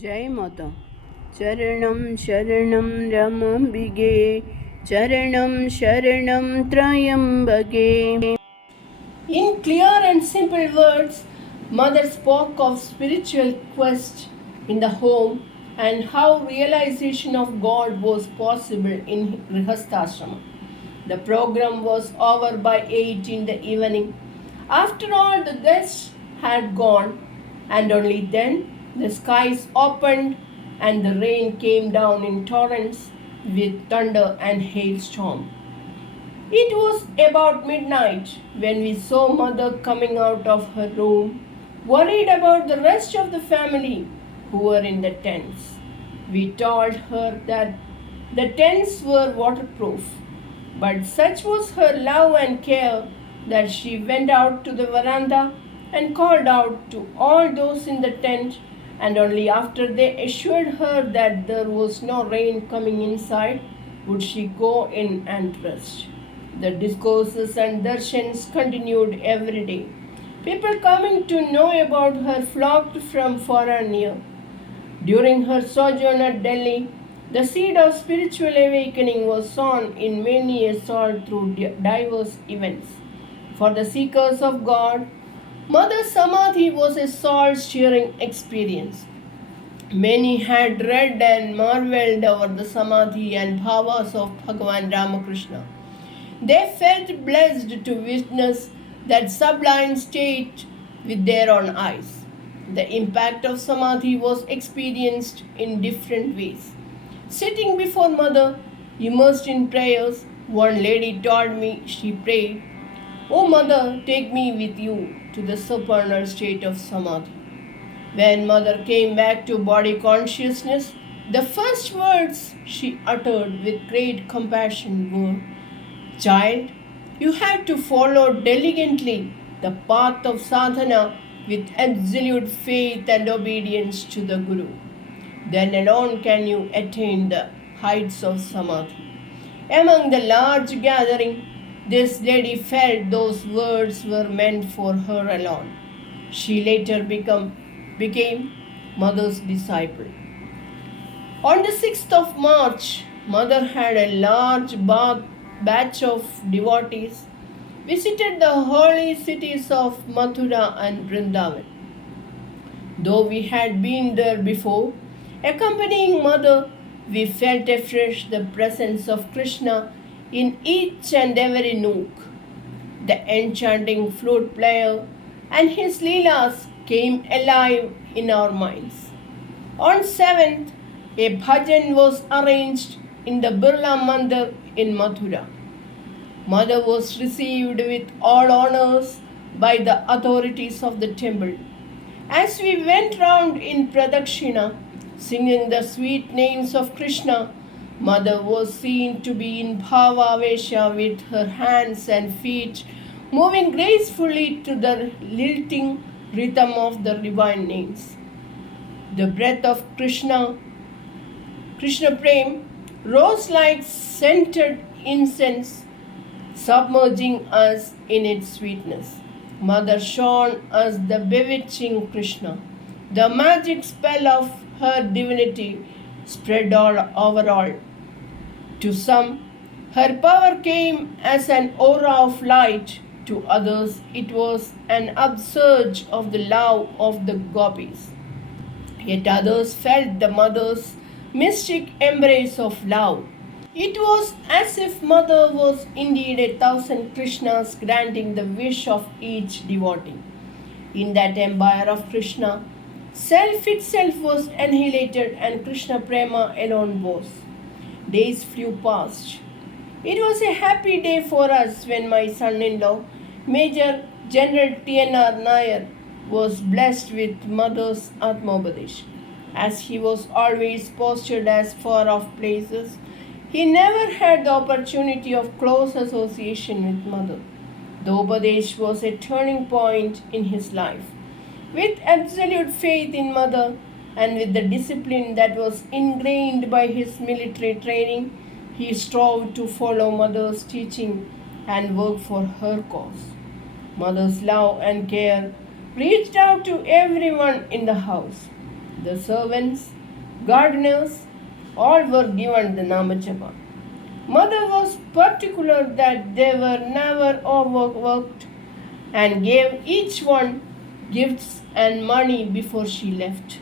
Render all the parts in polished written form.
जय माता। चरणं शरणं रमाम्बिगे, चरणं शरणं त्र्यम्बके. In clear and simple words, Mother spoke of spiritual quest in the home and how realization of God was possible in Grihasthashrama. The program was over by 8 in the evening. After all the guests had gone, and only then the skies opened and the rain came down in torrents with thunder and hailstorm. It was about midnight when we saw Mother coming out of her room, worried about the rest of the family who were in the tents. We told her that the tents were waterproof, but such was her love and care that she went out to the veranda and called out to all those in the tent, and only after they assured her that there was no rain coming inside would she go in and rest. The discourses and darshans continued every day. People coming to know about her flocked from far and near. During her sojourn at Delhi, the seed of spiritual awakening was sown in many a soul through diverse events. For the seekers of God, Mother Samadhi was a soul-stirring experience. Many had read and marveled over the Samadhi and Bhavas of Bhagavan Ramakrishna. They felt blessed to witness that sublime state with their own eyes. The impact of Samadhi was experienced in different ways. Sitting before Mother, immersed in prayers, one lady told me she prayed, "O Mother, take me with you to the supernal state of Samadhi." When Mother came back to body consciousness, the first words she uttered with great compassion were, "Child, you have to follow diligently the path of sadhana with absolute faith and obedience to the Guru. Then alone can you attain the heights of Samadhi." Among the large gathering, this lady felt those words were meant for her alone. She later became Mother's disciple. On the 6th of March, Mother had a large batch of devotees visited the holy cities of Mathura and Vrindavan. Though we had been there before, accompanying Mother, we felt afresh the presence of Krishna in each and every nook. The enchanting flute player and his leelas came alive in our minds. On 7th, a bhajan was arranged in the Birla Mandir in Mathura. Mother was received with all honors by the authorities of the temple. As we went round in Pradakshina, singing the sweet names of Krishna, Mother was seen to be in bhavavesha with her hands and feet moving gracefully to the lilting rhythm of the divine names. The breath of Krishna Prem, rose like scented incense, submerging us in its sweetness. Mother shone us the bewitching Krishna. The magic spell of her divinity spread all over all. To some, her power came as an aura of light. To others, it was an upsurge of the love of the gopis. Yet others felt the Mother's mystic embrace of love. It was as if Mother was indeed 1,000 Krishnas granting the wish of each devotee. In that empire of Krishna, self itself was annihilated and Krishna Prema alone was. Days flew past. It was a happy day for us when my son-in-law, Major General T.N.K Nair, was blessed with Mother's Atmopadesh. As he was always posted as far off places, he never had the opportunity of close association with Mother. The Upadesh was a turning point in his life. With absolute faith in Mother and with the discipline that was ingrained by his military training, he strove to follow Mother's teaching and work for her cause. Mother's love and care reached out to everyone in the house. The servants, gardeners, all were given the Namajapa. Mother was particular that they were never overworked and gave each one gifts and money before she left.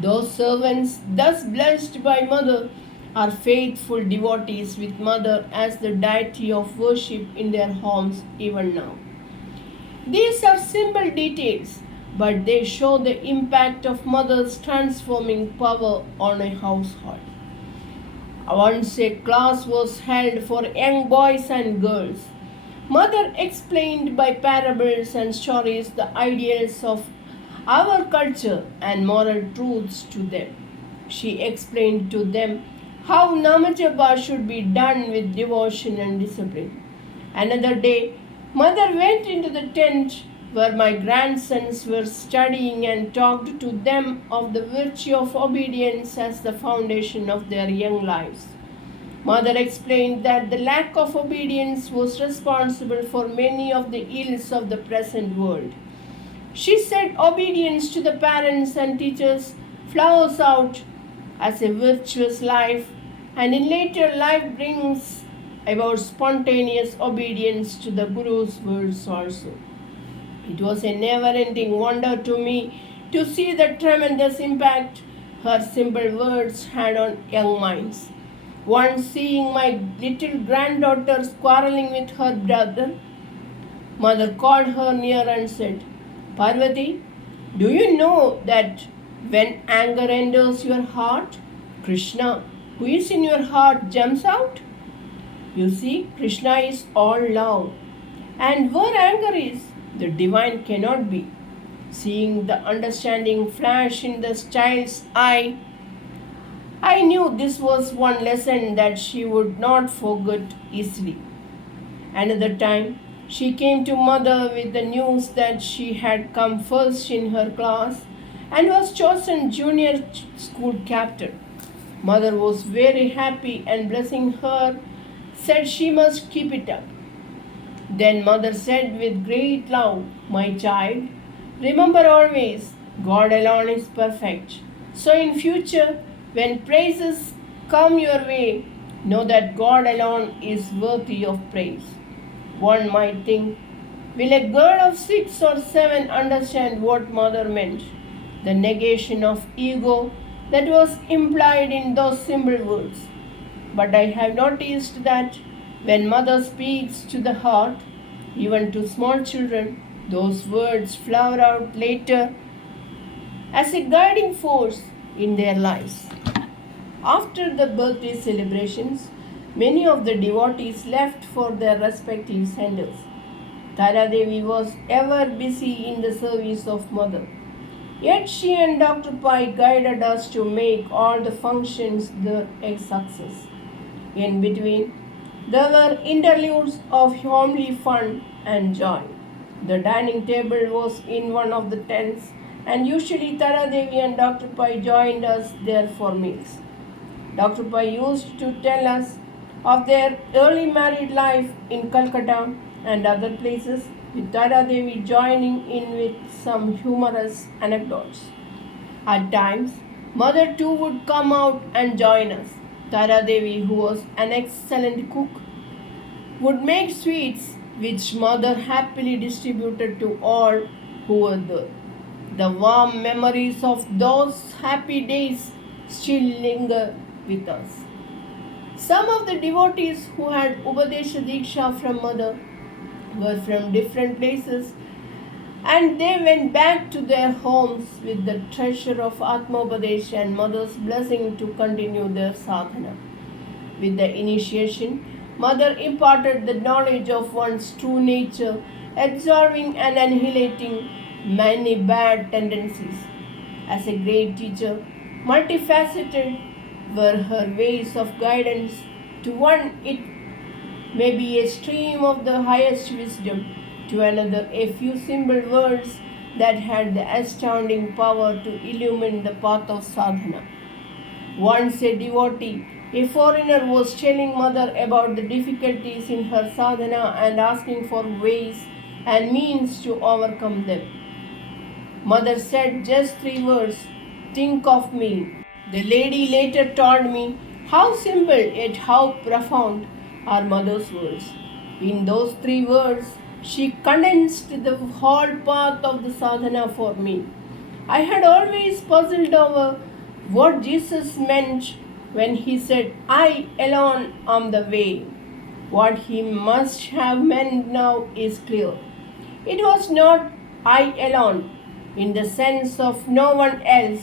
Those servants, thus blessed by Mother, are faithful devotees with Mother as the deity of worship in their homes even now. These are simple details, but they show the impact of Mother's transforming power on a household. Once a class was held for young boys and girls. Mother explained by parables and stories the ideals of our culture and moral truths to them. She explained to them how Namajapa should be done with devotion and discipline. Another day, Mother went into the tent where my grandsons were studying and talked to them of the virtue of obedience as the foundation of their young lives. Mother explained that the lack of obedience was responsible for many of the ills of the present world. She said obedience to the parents and teachers flowers out as a virtuous life, and in later life brings about spontaneous obedience to the Guru's words also. It was a never-ending wonder to me to see the tremendous impact her simple words had on young minds. Once seeing my little granddaughter quarreling with her brother, Mother called her near and said, Parvati, do you know that when anger enters your heart, Krishna, who is in your heart, jumps out? You see, Krishna is all love, and where anger is, the divine cannot be. Seeing the understanding flash in the child's eye, I knew this was one lesson that she would not forget easily. Another time, she came to Mother with the news that she had come first in her class and was chosen junior school captain. Mother was very happy and blessing her, said she must keep it up. Then Mother said with great love, My child, remember always, God alone is perfect. So in future, when praises come your way, know that God alone is worthy of praise. One might think, will a girl of 6 or 7 understand what Mother meant? The negation of ego that was implied in those simple words. But I have noticed that when Mother speaks to the heart, even to small children, those words flower out later as a guiding force in their lives. After the birthday celebrations, many of the devotees left for their respective centers. Tara Devi was ever busy in the service of Mother. Yet she and Dr. Pai guided us to make all the functions a success. In between, there were interludes of homely fun and joy. The dining table was in one of the tents, and usually Tara Devi and Dr. Pai joined us there for meals. Dr. Pai used to tell us of their early married life in Calcutta and other places, with Tara Devi joining in with some humorous anecdotes. At times, Mother too would come out and join us. Tara Devi, who was an excellent cook, would make sweets which Mother happily distributed to all who were there. The warm memories of those happy days still linger with us. Some of the devotees who had Upadesha Diksha from Mother were from different places, and they went back to their homes with the treasure of Atmopadesha and Mother's blessing to continue their sadhana. With the initiation, Mother imparted the knowledge of one's true nature, absorbing and annihilating many bad tendencies. As a great teacher, multifaceted were her ways of guidance. To one, it may be a stream of the highest wisdom, to another, a few simple words that had the astounding power to illumine the path of sadhana. Once a devotee, a foreigner, was telling Mother about the difficulties in her sadhana and asking for ways and means to overcome them. Mother said just 3 words, think of me. The lady later told me how simple yet how profound are mother's words. In those 3 words, she condensed the whole path of the sadhana for me. I had always puzzled over what Jesus meant when he said, I alone am the way. What he must have meant now is clear. It was not I alone, in the sense of no one else,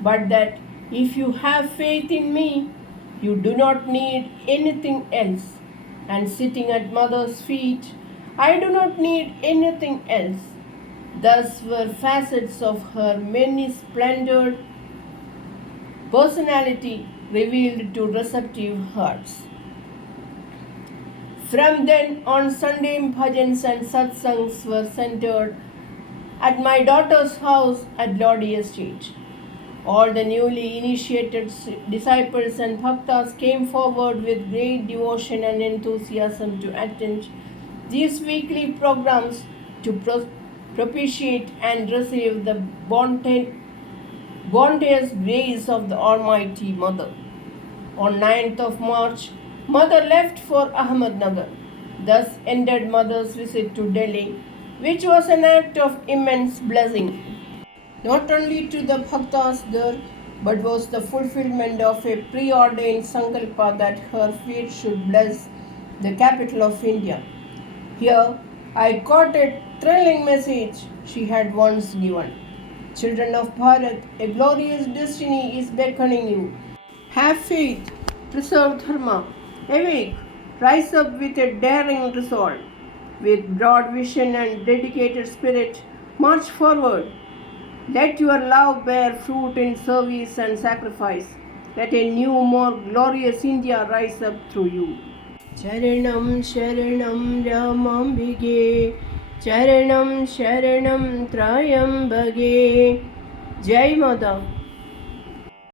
but that if you have faith in me, you do not need anything else. And sitting at mother's feet, I do not need anything else. Thus were facets of her many splendored personality revealed to receptive hearts. From then on, Sunday bhajans and satsangs were centered at my daughter's house at Lodi Estate. All the newly initiated disciples and bhaktas came forward with great devotion and enthusiasm to attend these weekly programs to propitiate and receive the bounteous grace of the Almighty Mother. On 9th of March, Mother left for Ahmednagar. Thus ended Mother's visit to Delhi, which was an act of immense blessing, not only to the bhaktas there, but was the fulfillment of a preordained sankalpa that her feet should bless the capital of India. Here, I caught a thrilling message she had once given. Children of Bharat, a glorious destiny is beckoning you. Have faith, preserve dharma, awake, rise up with a daring resolve. With broad vision and dedicated spirit, march forward. Let your love bear fruit in service and sacrifice. Let a new, more glorious India rise up through you. Charanam Sharanam Ramambige, Charanam Sharanam Trayambage. Jai Mother.